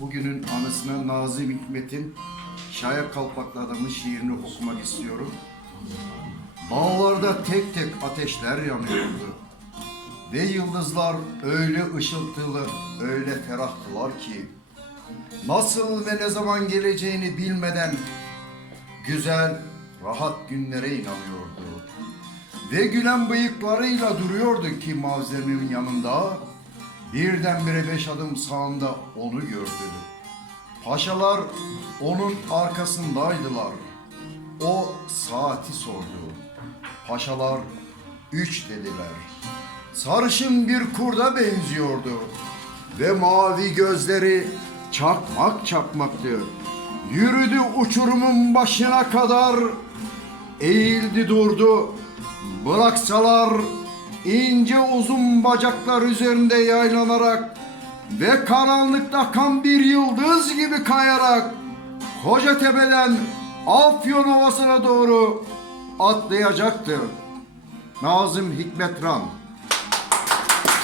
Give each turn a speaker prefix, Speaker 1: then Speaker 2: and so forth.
Speaker 1: bugünün anısına Nazım Hikmet'in Şaya Kalpaklı Adamın şiirini okumak istiyorum. Dağlarda tek tek ateşler yanıyordu. Ve yıldızlar öyle ışıltılı, öyle ferahtılar ki nasıl ve ne zaman geleceğini bilmeden güzel, rahat günlere inanıyordu. Ve gülen bıyıklarıyla duruyordu ki mavzenin yanında. Birdenbire beş adım sağında onu gördü. Paşalar onun arkasındaydılar. O saati sordu. Paşalar üç dediler. Sarışın bir kurda benziyordu. Ve mavi gözleri çakmak çakmaktı. Yürüdü uçurumun başına kadar Eğildi durdu. Bıraksalar ince uzun bacaklar üzerinde yaylanarak ve karanlıkta akan bir yıldız gibi kayarak Kocatepe'den Afyon Ovası'na doğru atlayacaktı. Nazım Hikmetran